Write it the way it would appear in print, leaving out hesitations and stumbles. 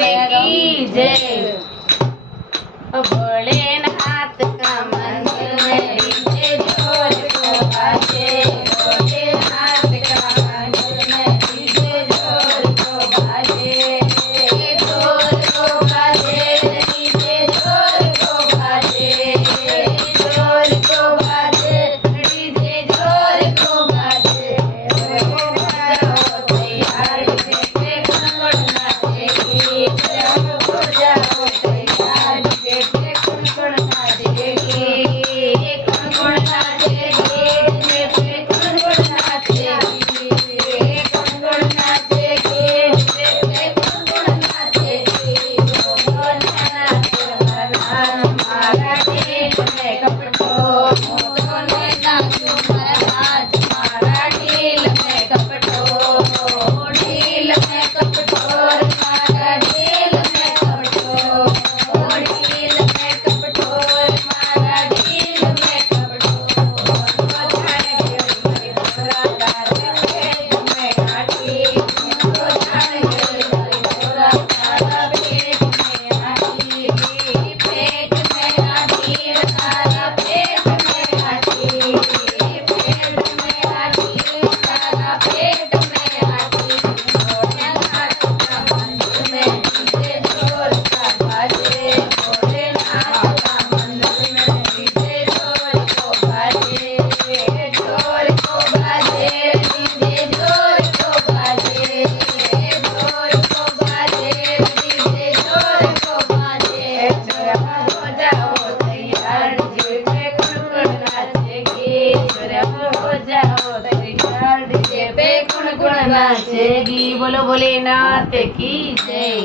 की जय। भोलेनाथ का मंदिर में डीजे जोर को बाजे, भोलेनाथ का मंदिर में डीजे जोर को बाजे, जोर को बाजे, डीजे जोर को बाजे, जोर को बाजे, डीजे जोर को बाजे। हो तैयार डीजे कुण नाचेगी, हो जाओ तैयार डीजे कुण नाचेगी, कुण नाचेगी, डीजे कुण नाचेगी, कुण नाचेगी, डीजे कुण नाचेगी। हमारा दिल में कपटो, दोनों नाचो महाराज, हमारा दिल में कपटो, दिल में कपटो, हमारा दिल में कपटो, दिल में कपटो, हमारा दिल में कपटो। बोलो भोलेनाथ की जय।